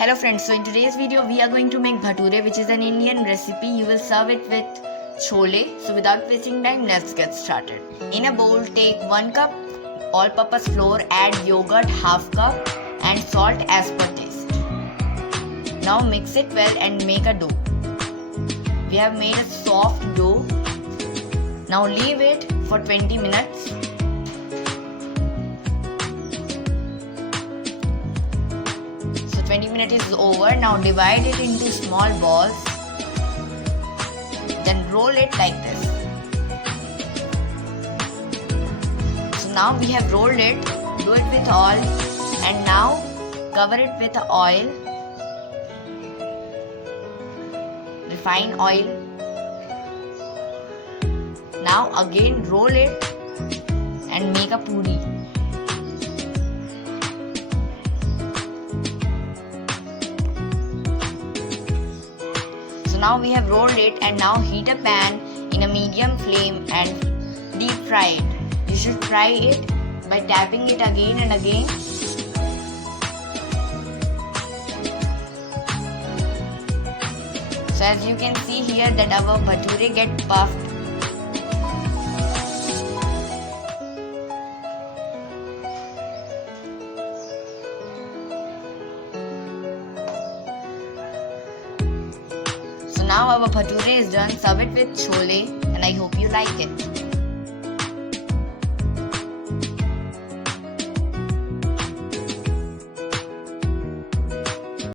Hello friends, so in today's video we are going to make bhature, which is an Indian recipe. You will serve it with chole. So without wasting time, let's get started. In a bowl, take 1 cup all-purpose flour, add yogurt half cup and salt as per taste. Now mix it well and make a dough. We have made a soft dough. Now leave it for 20 minutes. So 20 minutes is over. Now divide it into small balls. Then roll it like this. So now we have rolled it. Do it with oil. And now cover it with oil. Refined oil. Now again roll it and make a puri. So now we have rolled it and now heat a pan in a medium flame and deep fry it. You should fry it by tapping it again and again. So as you can see here that our bhature get puffed. So now our bhature is done. Serve it with chole and I hope you like it.